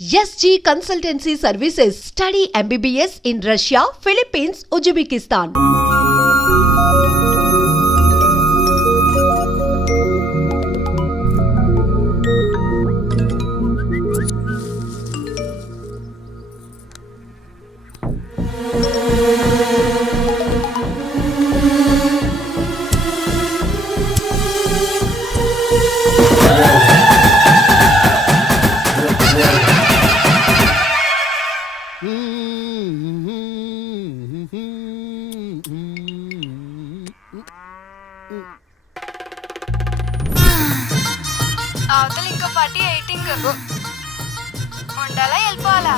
SG Consultancy Services. Study MBBS in Russia, Philippines, Uzbekistan. అవతల ఇంకో party ఎయిటింగ్ ఉండాలా వెళ్ళిపోవాలా?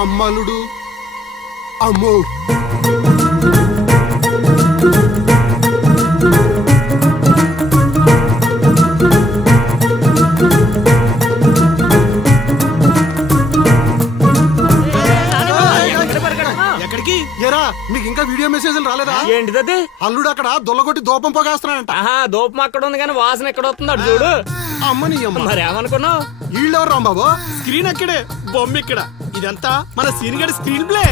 అమ్మలుడు అమ్మో ఎక్కడికి? ఏరా నీకు ఇంకా వీడియో మెసేజ్లు రాలేదా? ఏంటిది? అల్లుడు అక్కడ దొల్లగొట్టి దూపం పొగేస్తున్నాడంట. ఆహా, దూపం అక్కడ ఉంది కానీ వాసన ఎక్కడ వస్తుంది అటు చూడు. అమ్మని అమ్మ మరేమనుకున్నావు? వీళ్ళెవరు రాంబాబు? స్క్రీన్ అక్కడే, బొమ్మ ఇక్కడ. ఇదంతా మన సీన్ గడి స్క్రీన్ ప్లే.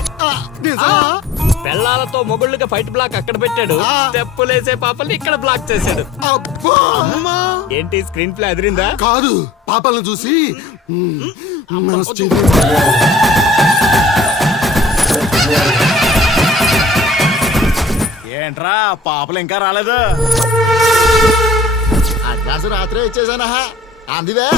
పెళ్ళాలతో మొగుళ్ళకి ఫైట్ బ్లాక్ అక్కడ పెట్టాడు, తెప్పులేసే పాపల్ని ఇక్కడ బ్లాక్ చేశాడు. అబ్బా ఏంటి స్క్రీన్ ప్లే అదిరిందా? కాదు, పాపలను చూసి మనసు ఏంట్రా పాపలు ఇంకా రాలేదు? అడ్వాన్స్ రాత్రే ఇచ్చేసానా అందివే.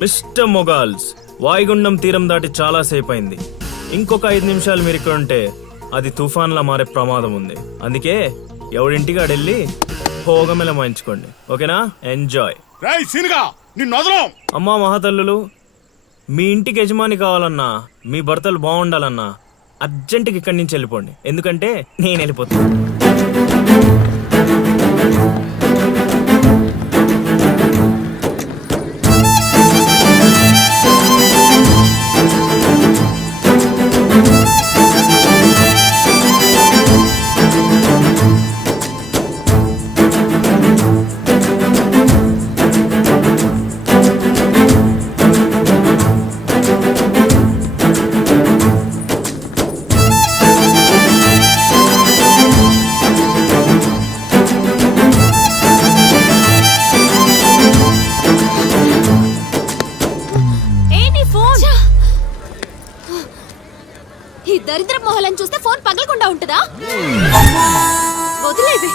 మిస్టర్ మొగాల్స్, వాయుగుండం తీరం దాటి చాలా సేపు అయింది. ఇంకొక 5 నిమిషాలు మీరు ఇక్కడ ఉంటే అది తుఫాన్లా మారే ప్రమాదం ఉంది. అందుకే ఎవడింటికి ఆడెళ్ళి భోగమెల మాయించుకోండి, ఓకేనా? ఎంజాయ్. అమ్మా మహాతల్లులు, మీ ఇంటికి యజమాని కావాలన్నా, మీ భర్తలు బాగుండాలన్నా అర్జెంటుకి ఇక్కడి నుంచి వెళ్ళిపోండి, ఎందుకంటే నేను వెళ్ళిపోతాను. దరిద్ర మొహలను చూస్తే ఫోన్ పగలకుండా ఉంటుందా? వదిలేవి.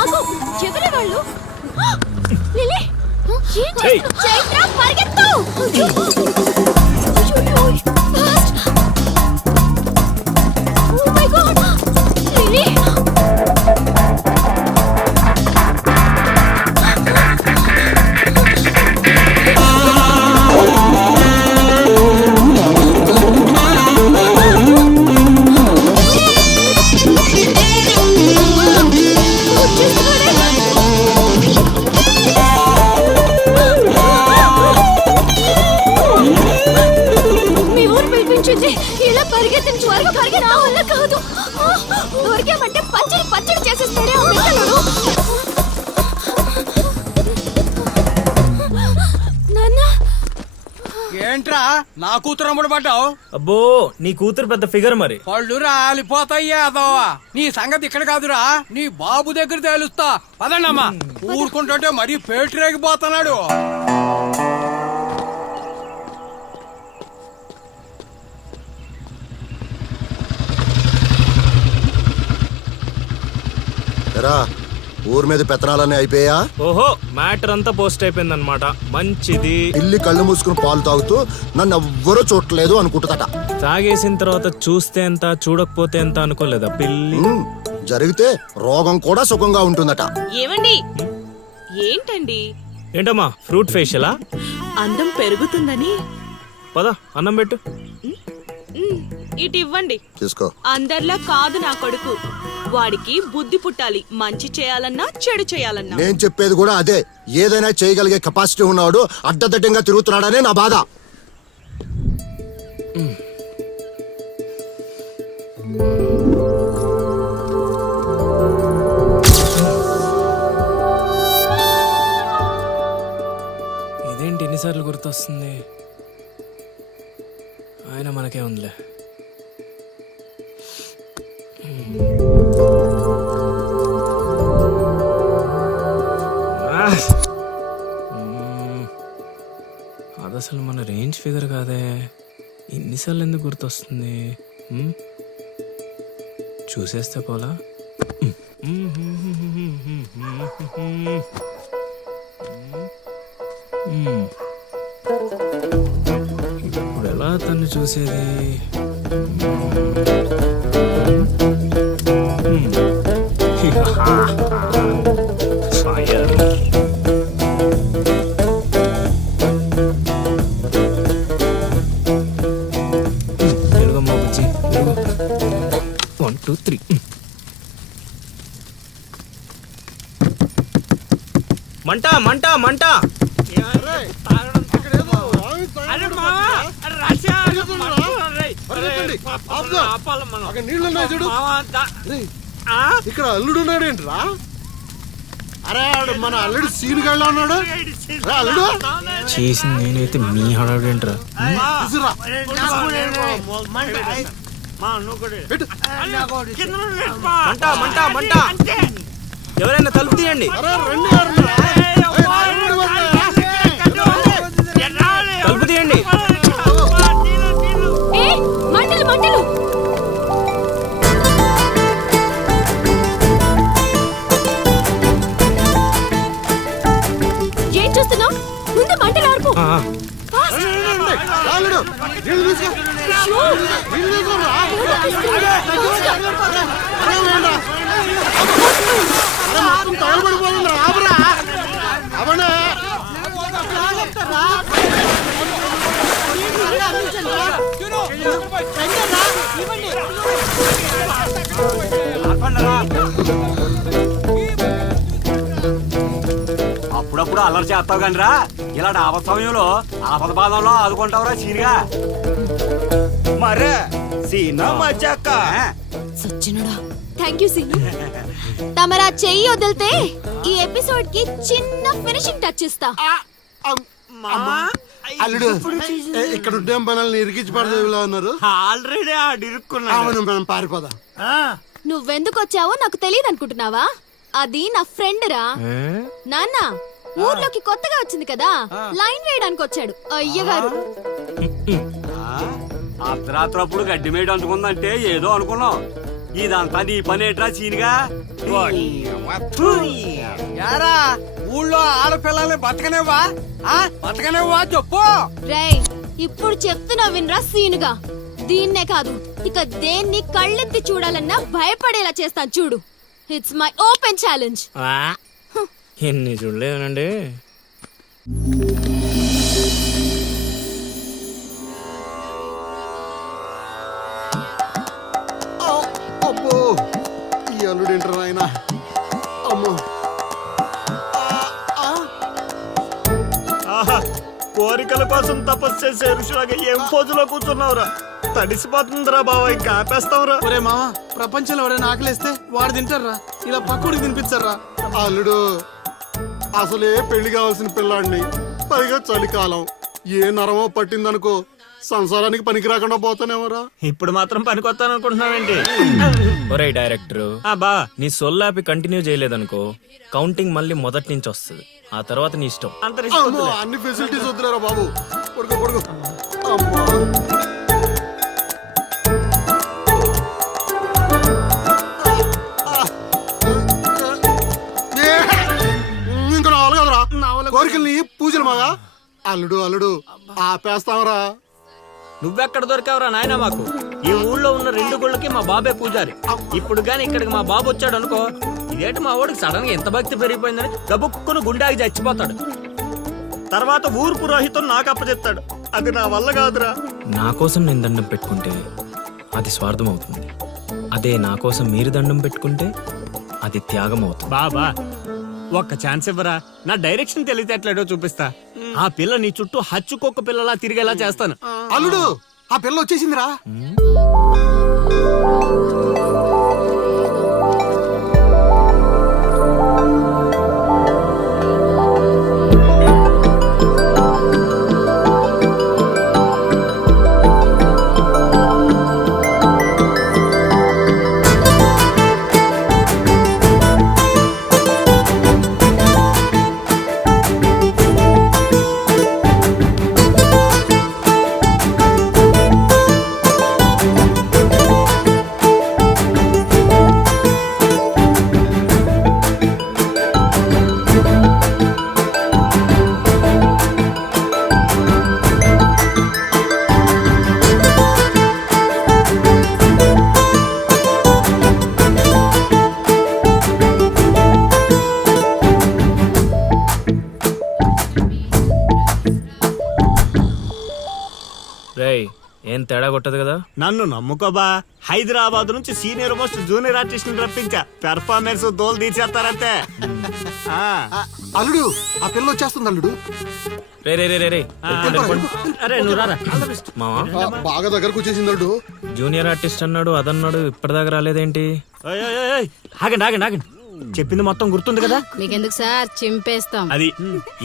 ఆగు, ఎవరే వాళ్ళు? లిలీ, చైత్ర పరిగెత్తు. Oh my God, Lily. ఇలా పరిగెత్తిన త్వరగా పరిగెత్త వల్ల కాదు. దొరికామంటే పచ్చడి పచ్చడి చేసేస్తాడే ఆ పిల్లలు. నాన్న, ఏంట్రా నా కూతురు అమ్ముడు పడ్డావు? అబ్బో, నీ కూతురు పెద్ద ఫిగర్ మరి. పళ్ళు రాలిపోతాయ్యా అదోవా. నీ సంగతి ఇక్కడ కాదురా, నీ బాబు దగ్గర తేలుస్తా. పదండమ్మా. ఊరుకుంటుంటే మరీ పేటరేగిపోతున్నాడు. ఊరి మీద పెత్తనాలన్నీ అయిపోయా? ఓహో, మ్యాటర్ అంతా పోస్ట్ అయిపోయింది అనమాట. మంచిది. ఇల్లి కళ్ళు మూసుకుని పాలు తాగుతూ నన్ను ఎవ్వరూ చూడలేదు అనుకుంటుందట. తాగేసిన తర్వాత చూస్తే ఎంత, చూడకపోతే ఎంత అనుకోలేదా పిల్లి? జరిగితే రోగం కూడా సుఖంగా ఉంటుందట. ఏమండి, ఏంటండి ఏంటమ్మా ఫ్రూట్ ఫేషియలా? అందం పెరుగుతుందని. పద అన్నం పెట్టు. ఇటు ఇవ్వండి. తీసుకో. అందరిలా కాదు నా కొడుకు. వాడికి బుద్ధి పుట్టాలి, మంచి చేయాలన్నా చెడు చేయాలన్నా. నేను చెప్పేది కూడా అదే. ఏదైనా చేయగలిగే కెపాసిటీ ఉన్నవాడు అడ్డదడ్డంగా తిరుగుతున్నాడనే నా బాధ. ఇదేంటి ఎన్నిసార్లు గుర్తొస్తుంది? ఆయన మనకే ఉందిలే. అది అసలు మన రేంజ్ ఫిగర్ కాదే. ఇన్నిసార్లు ఎందుకు గుర్తొస్తుంది? చూసేస్తే పోలా. ఇప్పుడు ఎలా తను చూసేది? వెలుగమ్మా బుజ్జి, వెలుగు. 1 2 3. మంట మంట మంట! ఇక్కడ అల్లుడు ఉన్నాడేంట్రా? అరే ఆడు మన అల్లుడు సీన్ గళ్ళ ఉన్నాడు. అల్లుడు చేసింది నేనైతే మీ హడావిడేంట్రా? మంట మంట మంట! ఎవరైనా తలుపు తీయండి. తలుపు తీయండి. మంటలు మంటలు. ఏం చూస్తున్నావు? ముందు మంటలు ఆర్పు. అప్పుడప్పుడు అల్లరి చేస్తావు కానీ రా, ఇలాంటి ఆపద సమయంలో ఆపద బాధంలో ఆదుకుంటావురా సీనిగా. మరే సీనా మజాక. సచ్చినడా. Thank you Seenu. తమరా చెయ్యి వదిలితే ఈ ఎపిసోడ్ కి చిన్న ఫినిషింగ్ టచ్ ఇస్తా. అల్లుడు ఇక్కడ ఉంటే మనల్ని ఇరికించి పడదేవిలా ఉన్నారు. ఆల్రెడీ ఆడిరుక్కున్నాను. మనం పారిపోదాం. నువ్వెందుకు వచ్చావో నాకు తెలియదు అనుకుంటున్నావా? అది నా ఫ్రెండ్ రా. నాన్న ఊర్లోకి కొత్తగా వచ్చింది కదా, లైన్ వేయడానికి వచ్చాడు అయ్యగారు. అర్ధరాత్రప్పుడు గడ్డి మేడ అందుకుందంటే ఏదో అనుకున్నాం. ఇదంతా నీ పని ఏట్రా సీనిగా? యారా ఊళ్ళో ఆడపిల్లల్ని బతకనేవా? బతకనేవా చెప్పు. రేయ్ ఇప్పుడు చెప్తున్నా వినరా సీనుగా. దీన్నే కాదు ఇక దేన్ని కళ్ళెత్తి చూడాలన్నా భయపడేలా చేస్తాను చూడు. It's my open challenge. ఎన్ని చూడలేదనండి. అబ్బో ఈ అల్లుడు ఏంటారు ఆయన? అమ్మో కోరికల కోసం తపస్సు చేసే ఋషులాగా ఏం పోజులో కూర్చున్నావురా? తడిసిపోతుందిరా బావ, ఇంకా ఆపేస్తావురా. ఒరే మామ, ప్రపంచంలో ఎవరైనా ఆకలిస్తే వాడు తింటారా? ఇలా పక్కడికి తినిపించారా? అల్లుడు అసలే పెళ్లి కావాల్సిన పిల్లాడిని, పైగా చలికాలం. ఏ నరమో పట్టిందనుకో సంసారానికి పనికి రాకుండా పోతానేమోరా. ఇప్పుడు మాత్రం పనికొత్తాను అనుకుంటున్నావేంటి? ఒరే డైరెక్టర్, బా నీ సొల్లాపి కంటిన్యూ చేయలేదనుకో కౌంటింగ్ మళ్ళీ మొదటి నుంచి వస్తుంది. ఆ తర్వాత నీ ఇష్టం. అమ్మో, అన్ని ఫెసిలిటీస్ వద్దులేరా బాబు. కొడుకు కొడుకు. అమ్మా ఇంకా రావాలి కదరా కోరికల్ని పూజలు మగా. అల్లుడు అల్లుడు ఆపేస్తావరా? నువ్వెక్కడ దొరికావురా నాయనా మాకు? ఈ ఊళ్ళో ఉన్న 2 గుళ్ళకి మా బాబే పూజారి. ఇప్పుడు గాని ఇక్కడికి మా బాబు వచ్చాడు అనుకో, ఇదేంటి మా వాడికి సడన్ గా ఎంత భక్తి పెరిగిపోయిందని గబుక్కును గుండాకి చచ్చిపోతాడు. తర్వాత ఊరు పురోహితం నాకు అప్పచెప్తాడు. అది నా వల్ల కాదురా. నా కోసం నేను దండం పెట్టుకుంటే అది స్వార్థం అవుతుంది. అదే నా కోసం మీరు దండం పెట్టుకుంటే అది త్యాగం అవుతుంది. బాబా ఒక్క ఛాన్స్ ఇవ్వరా, నా డైరెక్షన్ తెలివితేటలేడో చూపిస్తా. ఆ పిల్ల నీ చుట్టూ హచ్చుకొక్క పిల్లలా తిరిగేలా చేస్తాను. అల్లుడు ఆ పిల్ల వచ్చేసిందిరా. రేయ్, ఏం తేడా కొట్టదు కదా? నన్ను నమ్ముకోబా, హైదరాబాద్ నుంచి సీనియర్ మోస్ట్ జూనియర్ ఆర్టిస్ట్ రప్పించా. పెర్ఫార్మెన్స్ దోలు తీర్చేస్తారంతే. అల్లుడు ఆ పిల్ల వచ్చేస్తుంది అల్లుడు. రే రే రే రే రే, అరే నువ్వు రారా. మావా బాగా దగ్గరకు వచ్చేసింది అల్లుడు. జూనియర్ ఆర్టిస్ట్ అన్నాడు, అదన్నాడు, ఇప్పటిదాకా రాలేదేంటి? ఓయ్, ఓయ్, ఓయ్, ఆగండి ఆగండి ఆగండి. చెప్పింది మొత్తం గుర్తుంది కదా? మీకెందుకు సార్, చింపేస్తాం. అది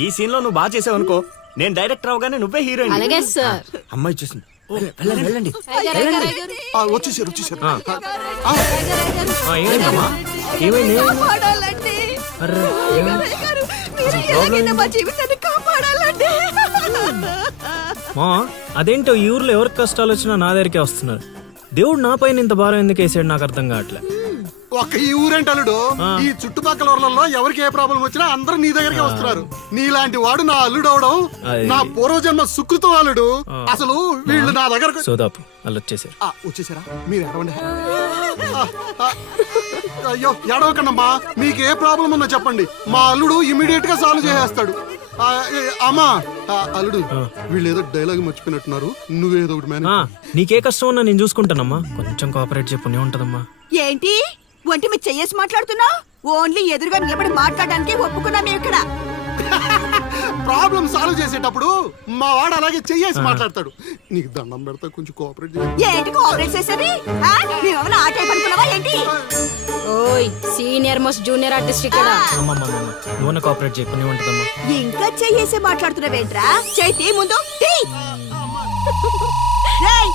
ఈ సీన్ లో నువ్వు బాగా చేసావు అనుకో, నేను డైరెక్టర్ అవగానే నువ్వే హీరోయిన్. అలాగే సార్. అమ్మాయి చూసింది. వెళ్ళండి వెళ్ళండి. వచ్చేసారు వచ్చేసారు. ఏమైందమ్మా? ఏమైంది? అర్రే, ఏమైంది? మా అదేంటో ఈ ఊర్లో ఎవరికి కష్టాలు వచ్చినా నా దగ్గరికే వస్తున్నారు. దేవుడు నా పైన ఇంత భారం ఎందుకు వేసాడు నాకు అర్థం కావట్లే. ఒక్క ఈ ఊరేంటి అల్లుడు, ఈ చుట్టుపక్కల ఊర్లలో ఎవరికి ఏ ప్రాబ్లం వచ్చినా అందరూ నీ దగ్గరికి వస్తున్నారు. నీలాంటి వాడు నా అల్లుడు అవడం నా పూర్వజన్మ సుకృతం అల్లుడు. అసలు వీళ్ళు నా దగ్గర సోదాపు వాళ్ళు వచ్చేసారు. వచ్చేసారా? మీరు ఎడవండి. అయ్యో ఎడవకండమ్మా, మీకు ఏ ప్రాబ్లం ఉందో చెప్పండి, మా అల్లుడు ఇమీడియట్ గా సాల్వ్ చేసేస్తాడు. అమ్మా అల్లుడు, వీళ్ళు ఏదో డైలాగ్ మర్చిపోయినట్టున్నారు, నువ్వేదో ఒకటి మేనేజ్. నీకే కష్టం ఉన్నా నేను చూసుకుంటానమ్మా, కొంచెం కోఆపరేట్ చెప్పు ఉంటదమ్మా. ఏంటి ఒంటి మీద చెయ్యేసి మాట్లాడుతున్నావు? ఓన్లీ ఎదురుగా నిలబడి మాట్లాడడానికి ఒప్పుకున్నా మేము ఇక్కడ. ప్రాబ్లం సాల్వ్ చేసేటప్పుడు మా వాడు అలాగే చెయ్యేసి మాట్లాడతాడు. నీకు దండం పెడతా, కొంచెం కోఆపరేట్ చేయి. ఏంటి కోఆపరేట్ చేసేది? మేమేమైనా ఆట అనుకున్నావా ఏంటి? ఓయ్, సీనియర్ మోస్ట్ జూనియర్ ఆర్టిస్ట్ ఇక్కడ. నువ్వు కోఆపరేట్ చెప్పు ఉంటదమ్మా. ఇంకా చెయ్యేసి మాట్లాడుతున్నావేంట్రా? చేతి ముందు తీ. రేయ్,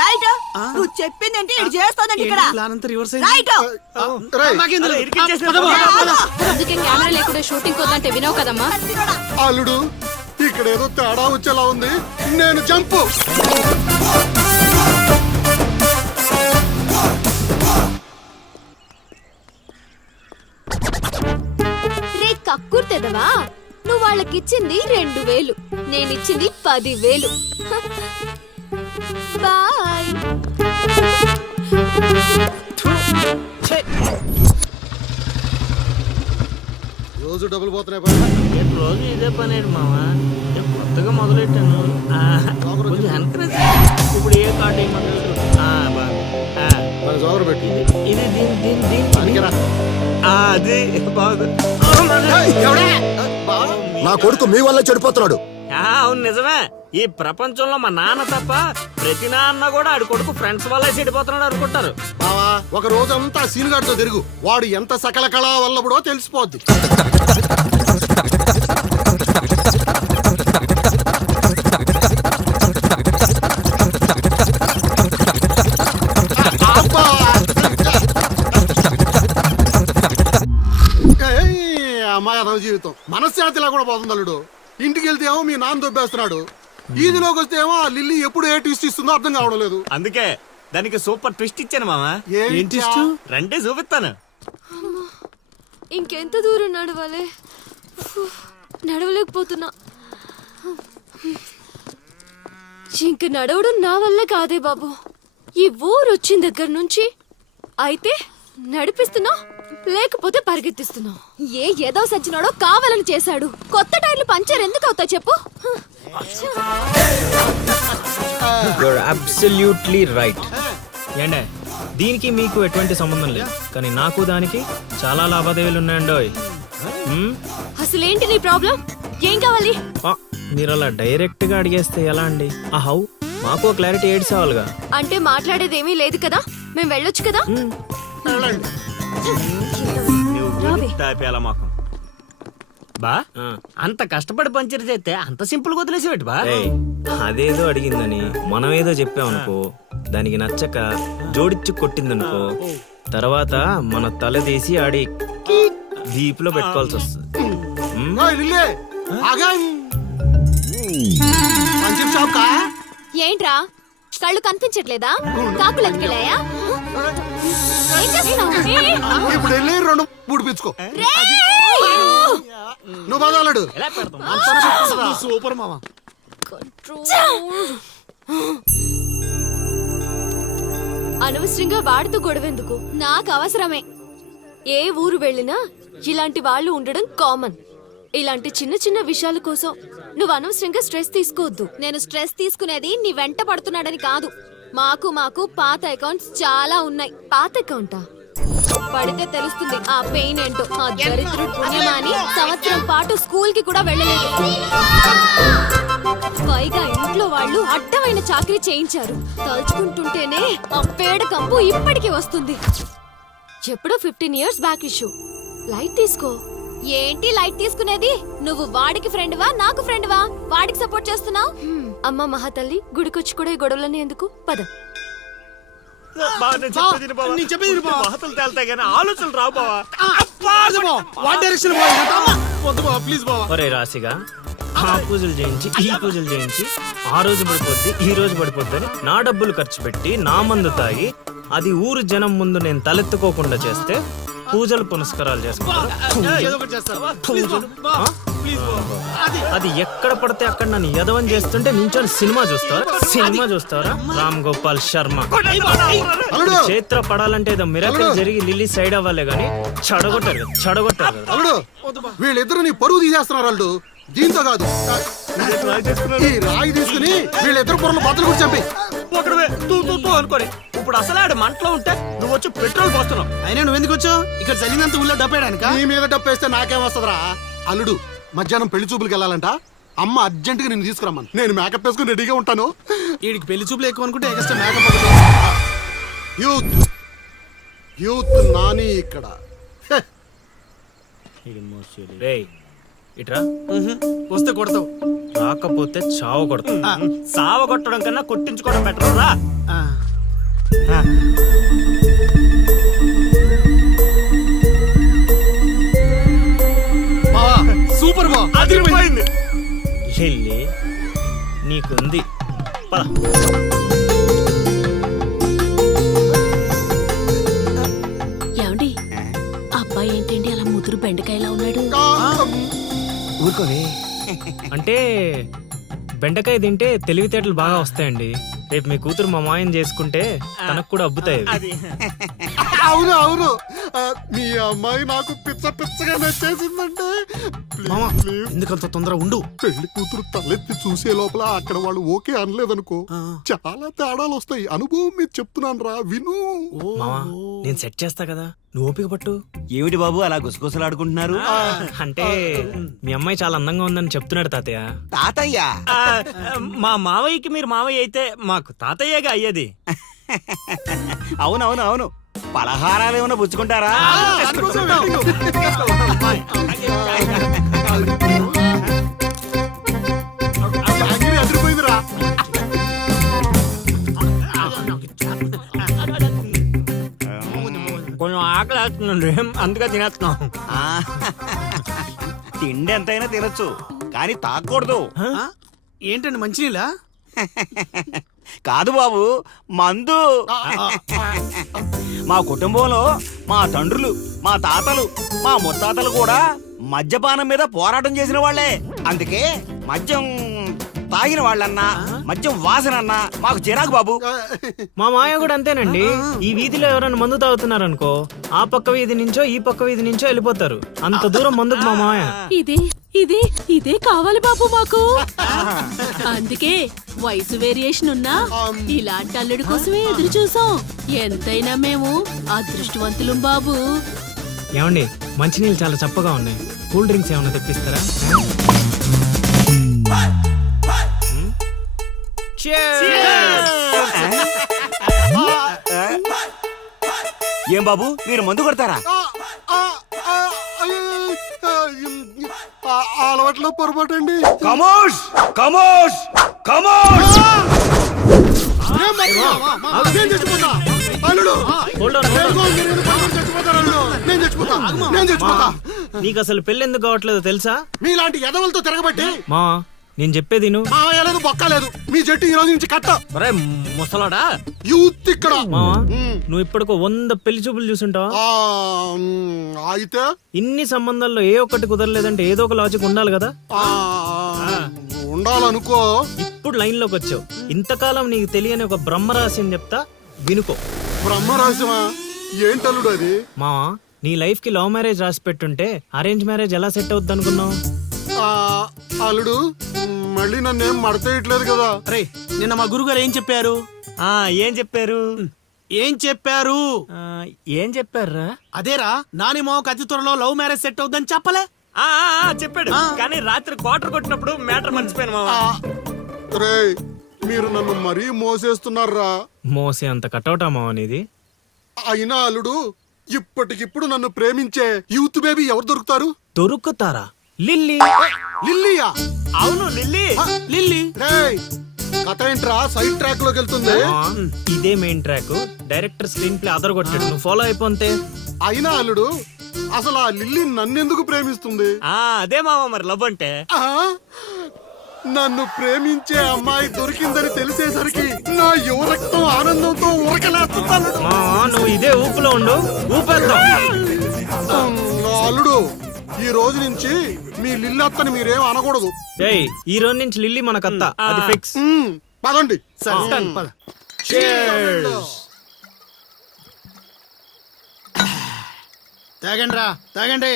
రైట్. నువ్వు చెప్పిందంటే ఇది చేస్తోందండి ఇక్కడ. ప్లాన్ అంతా రివర్స్ అయింది. రైట్. అందుకే కెమెరా లేకుండా షూటింగ్ కొద్దంటే వినవు కదమ్మా. అల్లుడు, ఇక్కడ ఏదో తేడా వచ్చేలా ఉంది, నేను జంపు. రే కక్కుర్తెదవా, నువ్వు వాళ్ళకిచ్చింది 2000, నేనిచ్చింది 10,000. బాయ్. రోజు డబ్బులు పోతున్నాయి. రోజు ఇదే పని మావా, కొత్తగా మొదలెట్టాను. కొంచెం ఎంకరేజ్. ఇప్పుడు ఏ కార్డు ఏమంటారు? జోరు పెట్టి ఇది దీని దీని దీని అది బాగుంది. నా కొడుకు మీ వల్ల చెడిపోతున్నాడు. అవును నిజమే, ఈ ప్రపంచంలో మా నాన్న తప్ప ప్రతి నాన్న కూడా ఆడి కొడుకు ఫ్రెండ్స్ వల్ల చెడిపోతున్నాడు అనుకుంటారు. బావా, ఒక రోజంతా సీనుగాడితో తిరుగు, వాడు ఎంత సకల కళా వల్లబడో తెలిసిపోద్ది. అమ్మాయి అదవ జీవితం మనశ్శాంతిలా కూడా పోతుంది అల్లుడు. ఇంటికి వెళ్తే ఏమో మీ నాన్న దొబ్బేస్తున్నాడు, ఈదిలోకి వస్తే ఏమో ఆ లిల్లీ ఎప్పుడు ఏ ట్విస్ట్ ఇస్తుందో అర్థం కావడం లేదు. అందుకే దానికి సూపర్ ట్విస్ట్ ఇచ్చాను మామా. రండి చూపిస్తాను. ఇంకెంత దూరం నడవాలి? నడవలేకపోతున్నా. ఇంక నడవడం నా వల్ల కాదే బాబు. ఈ ఊరు వచ్చిన దగ్గర నుంచి అయితే నడిపిస్తున్నా, లేకపోతే పరిగెత్తిస్తున్నా. ఏదో సచ్చినాడో కావాలని చేశాడు. కొత్త టైర్లు పంచర్ ఎందుకు అవుతా చెప్పు. You're absolutely right. ఏండే దీనికి మీకు ఎటువంటి సంబంధం లేదు, కానీ నాకు దానికి చాలా లావాదేవీలు ఉన్నాయండోయ్. అసలేంటి నీ ప్రాబ్లం? ఏం కావాలి? మీరు అలా డైరెక్ట్ గా అడిగేస్తే ఎలా అండి? హౌ మాకు క్లారిటీ ఏడ్చావాలిగా. అంటే మాట్లాడేదేమీ లేదు కదా, మేము వెళ్ళొచ్చు కదా. తాపేలా మాకు బా అంత కష్టపడి పంచర్ చేస్తే అంత సింపుల్ గా వదిలేసేవాటి బా. ఏయ్, అదేదో అడిగిందని మనం ఏదో చెప్పామనుకో, దానికి నచ్చక జోడిచ్చి కొట్టిందనుకో, తర్వాత మన తల తీసి ఆడి దీపులో పెట్టుకోవాల్సి వస్తుంది. షాప్ కా ఏంట్రా కళ్ళు కనిపించట్లేదా? కాకులు ఎత్తుకెళ్ళాయా? ఏం చేస్తున్నావ్? ఇప్పుడు వెళ్ళి 2 పుడిపించుకో. నువ్వు బాగాలడు ఎలా పెడతాం? సూపర్ మామ. అనవసరంగా వాడితో గొడవెందుకు? నాకు అవసరమే. ఏ ఊరు వెళ్ళినా ఇలాంటి వాళ్ళు ఉండడం కామన్. ఇలాంటి చిన్న చిన్న విషయాల కోసం నువ్వు అనవసరంగా స్ట్రెస్ తీసుకోవద్దు. నేను స్ట్రెస్ తీసుకునేది నీ వెంట పడుతున్నాడని కాదు. మాకు పాత అకౌంట్స్ చాలా ఉన్నాయి. పాత అకౌంటా? పడితే తెలుస్తుంది ఆ పెయిన్ ఏంటో. ఆ దరిద్రుడు పుణ్యమాని సంవత్సరం పాటు స్కూల్ కి కూడా వెళ్ళలేదు. పైగా ఇంట్లో వాళ్ళు అడ్డమైన చాకరీ చేయించారు. తలుచుకుంటుంటేనే ఆ పేడ కంపు ఇప్పటికీ వస్తుంది. ఎప్పుడో 15 years బ్యాక్ ఇష్యూ. లైట్ తీసుకో. ఏంటి లైట్ తీసుకునేది? నువ్వు వాడికి ఫ్రెండ్వా నాకు ఫ్రెండ్వా? వాడికి సపోర్ట్ చేస్తున్నావు? అమ్మ మహాతల్లి, గుడికొచ్చి కూడా ఈ గొడవలన్నీ ఎందుకు? పద. నేను చెప్పేది వార్తలు తేలుతాయి కానీ ఆలోచనలు రావు బావా. ప్లీజ్ బావా. ఒరే రాశిగా, ఆ పూజలు చేయించి ఈ పూజలు చేయించి ఆ రోజు పడిపోద్ది ఈ రోజు పడిపోద్ది అని నా డబ్బులు ఖర్చు పెట్టి నా మందు తాగి అది ఊరు జనం ముందు నేను తలెత్తుకోకుండా చేస్తే పూజలు పునస్కారాలు చేసుకుంటారు. అది ఎక్కడ పడితే అక్కడ నన్ను యదవం చేస్తుంటే నించొని సినిమా చూస్తారా? రామ్ గోపాల్ శర్మ. చైత్ర పడాలంటే ఏదో మిరాకిల్ జరిగి లిల్లీ సైడ్ అవ్వాలే గానీ చెడగొట్టారు. అల్లుడు, వీళ్ళిద్దరు నీ పరువు తీసేస్తున్నారు. వాళ్ళు దీంతో కాదు, ఈ రాయి తీసుకుని వీళ్ళిద్దరు పొరలు బద్దలు కూడా చంపి ఒకడే తూ అనుకోని ఇప్పుడు అసలు ఆడు మంటలో ఉంటే నువ్వు వచ్చి పెట్రోల్ పోస్తున్నావు. అయినా నువ్వెందుకు వచ్చావు? ఇక్కడ చల్లినంత ఊళ్ళో డబ్బేయడానికా? నీ మీద డప్పేస్తే నాకేం వస్తుందిరా? అల్లుడు, మధ్యాహ్నం పెళ్లి చూపులకు వెళ్ళాలంట. అమ్మ అర్జెంట్ గా నేను తీసుకురమ్మను. నేను మేకప్ వేసుకుని రెడీగా ఉంటాను. వీడికి పెళ్లి చూపులు ఎక్కువ అనుకుంటే ఎక్స్ట్రా మేకప్. యూత్ నాని ఇక్కడ. రేయ్ ఇట్రా. వస్తే కొడతావు, రాకపోతే చావు కొడతా. సావ కొట్టడం కన్నా కొట్టించుకోవడం బెటర్ రా. సూపర్ బా, అదిరిపోయింది. లిల్లీ నీకుంది. పద. ఏమండి, అబ్బాయి ఏంటండి అలా ముదురు బెండకాయలా ఉన్నాడు? ఊరుకోవే. అంటే బెండకాయ తింటే తెలివితేటలు బాగా వస్తాయండి. రేపు మీ కూతురు మా మాయం చేసుకుంటే తనకు కూడా అబ్బుతాయి. అవును అవును, మీ అమ్మాయి నాకు పిచ్చగా నచ్చేసిందంటే. మామ ఎందుకంత తొందర ఉండు. పెళ్లి కూతురు తలెత్తి చూసే లోపల అక్కడ వాళ్ళు ఓకే అనలేదనుకో, చాలా తేడాలు వస్తాయి. అనుభవం మీద చెప్తున్నాను రా, విను. మావా నేను సెట్ చేస్తా కదా, నువ్వు ఓపిక పట్టు. ఏమిటి బాబు అలా గుసగుసలాడుకుంటున్నారు? అంటే మీ అమ్మాయి చాలా అందంగా ఉందని చెప్తున్నాడు తాతయ్య. తాతయ్య? మా మావయ్యకి మీరు మావయ్య అయితే మాకు తాతయ్యగా అయ్యేది. అవునవును అవును. పలహారాలు ఏమైనా పుచ్చుకుంటారా? అదిరిపోయిందిరా. కొంచెం ఆకలి వేస్తుందండి, అందుకే తినేస్తున్నాం. తిండి ఎంతైనా తినొచ్చు కానీ తాగకూడదు. ఏంటండి మంచినీళ్ళ? కాదు బాబు, మందు. మా కుటుంబంలో మా తండ్రులు, మా తాతలు, మా ముత్తాతలు కూడా మద్యపానం మీద పోరాటం చేసిన వాళ్లే. అందుకే మద్యం తాగిన వాళ్ళన్నా మద్యం వాసనన్నా మాకు చిరాకు బాబు. మా మాయ కూడా అంతేనండి. ఈ వీధిలో ఎవరైనా మందు తాగుతున్నారనుకో, ఆ పక్క వీధి నుంచో ఈ పక్క వీధి నుంచో వెళ్ళిపోతారు. అంత దూరం మందుకు మా మాయ. ఇదే కావాలి బాబు మాకు. అందుకే వయసు వేరియేషన్ ఉన్నా ఇలాంటి అల్లుడి కోసమే ఎదురు చూసాం. ఎంతైనా మేము అదృష్టవంతులం బాబు. ఏమండి మంచినీళ్ళు చాలా చప్పగా ఉన్నాయి, కూల్ డ్రింక్స్ ఏమైనా తెప్పిస్తారా? ఏం బాబు మీరు మందు కొడతారా? అలవాట్లో పొరపాటు అండి. కమోష్ కమోష్ కమోష్! నేను చచ్చిపోతా అల్లుడు. చచ్చిపోతారు అల్లుడు. నేను చచ్చిపోతా, నేను చచ్చిపోతా. నీకు అసలు పెళ్లి ఎందుకు కావట్లేదో తెలుసా? మీలాంటి ఎదవలతో తిరగబట్టి మా నేను చెప్పేది నువ్వు మాయలేదు బొక్కలేదు. మీ జట్టు ఈ రోజు నుంచి కట్ట. ముసలాడా యూత్ ఇక్కడ. మావా నువ్వు ఇప్పటికో 100 పెళ్లి చూపులు చూసుంటావా? అయితే ఇన్ని సంబంధాల్లో ఏ ఒక్కటి కుదరలేదంటే ఏదో ఒక లాజిక్ ఉండాలి కదా. ఉండాలనుకో. ఇప్పుడు లైన్ లోకి వచ్చావు. ఇంతకాలం నీకు తెలియని ఒక బ్రహ్మరహస్యం చెప్తా, వినుకో. బ్రహ్మరహస్యమా? ఏంటల్లుడు అది? మావా నీ లైఫ్ కి లవ్ మ్యారేజ్ రాసి పెట్టుంటే అరేంజ్ మ్యారేజ్ ఎలా సెట్ అవుద్ది అనుకున్నావు? అల్లుడు మళ్ళీ నన్నేం మడతేయట్లేదు కదా. రే నిన్న మా గురుగారు ఏం చెప్పారు? ఏం చెప్పారు? ఏం చెప్పారు? ఏం చెప్పారా? అదేరా నాని మావకు అతి త్వరలో లవ్ మ్యారేజ్ సెట్ అవుద్దని చెప్పలే? చెప్పాడు, కానీ రాత్రి క్వార్టర్ కొట్టినప్పుడు మ్యాటర్ మర్చిపోయాను మావా. రే మీరు నన్ను మరీ మోసేస్తున్నారా? మోసే అంత కటౌటా మావా నీది? అయినా అల్లుడు ఇప్పటికిప్పుడు నన్ను ప్రేమించే యూత్ బేబీ ఎవరు దొరుకుతారు? దొరుకుతారా? లిల్లీ. లిల్లీయా? అవును లిల్లీ. లిల్లీ రేయ్ కథ ఏంట్రా సైడ్ ట్రాక్ లోకి వెళ్తుంది? ఇదే main track. Director screen play other కొట్టాడు, నువ్వు ఫాలో అయిపోతే. అయినా అల్లుడు అసలు ఆ లిల్లీ నన్నెందుకు ప్రేమిస్తుంది? అదే మావా మరి లవ్ అంటే. నన్ను ప్రేమించే అమ్మాయి దొరికిందని తెలిసేసరికి నా యువ రక్తం ఆనందంతో ఉరకలేస్తున్నాను. నువ్వు ఇదే ఊపులో ఉండు, ఊపేద్దాం. అల్లుడు ఈ రోజు నుంచి మీ లిల్లత్తని మీరేం అనకూడదు. ఏయ్ ఈ రోజు నుంచి లిల్లీ మన కత్త, అది ఫిక్స్. పదండి. తాగండి రా తాగండి,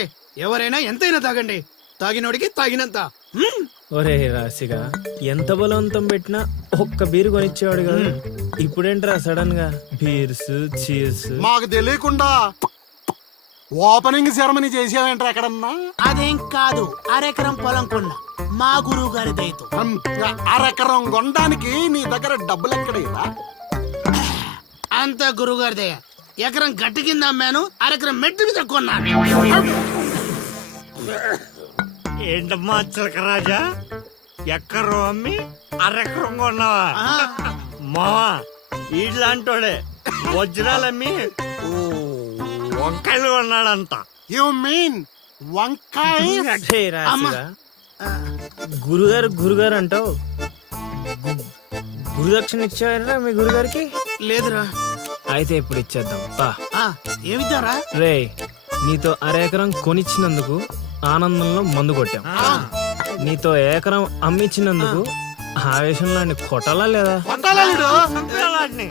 ఎవరైనా ఎంతైనా తాగండి, తాగినోడికి తాగినంత. ఒరే రాశిగా ఎంత బలవంతం పెట్టినా ఒక్క బీరు కొనిచ్చేవాడు కదా, ఇప్పుడేంట్రా సడన్ గా బీర్స్ చీర్స్? మాకు తెలియకుండా ఓపెనింగ్ సెరమనీ చేసేవేంట్రా ఎక్కడన్నా? అదేం కాదు, అరెకరం పొలం కొండ మా గురువు గారి దయతో. అరెకరం కొనడానికి నీ దగ్గర డబ్బులు ఎక్కడేరా? అంత గురువు గారి దయ. ఎకరం గట్టి కింద అమ్మాను, అరెకరం మెట్టు మీద కొన్నాను. ఏంటమ్మా చిలకరాజా, ఎక్కరు అమ్మి అరెకరం కొన్నావా? మావా ఇట్లాంటోడే వజ్రాలమ్మి వంకాయలు కొన్నాడంట. యు మీన్ వంకాయ? గురుగారు గురుగారు అంటావు, గురుదక్షిణ ఇచ్చారా మీ గురుగారికి? లేదురా. అయితే ఇప్పుడు ఇచ్చేద్దాం బా. ఏమిద్దారా? రే నీతో అరెకరం కొనిచ్చినందుకు ఆనందంలో మందు కొట్టాం, నీతో ఏకరం అమ్మిచ్చినందుకు ఆవేశంలో కొట్టాలా లేదా?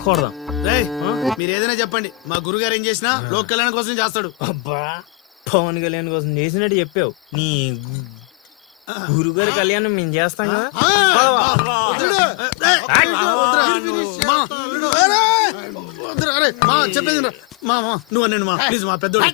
కొడదాం. మీరు ఏదైనా చెప్పండి, మా గురుగారు ఏం చేసినా లోక్ కళ్యాణం కోసం చేస్తాడు. అబ్బా పవన్ కళ్యాణ్ కోసం చేసినట్టు చెప్పావు. నీ గురుగారి కళ్యాణం మేము చేస్తాం కదా. చెప్పేది నువ్వు అనండి మా ప్లీజ్, మా పెద్దోడు.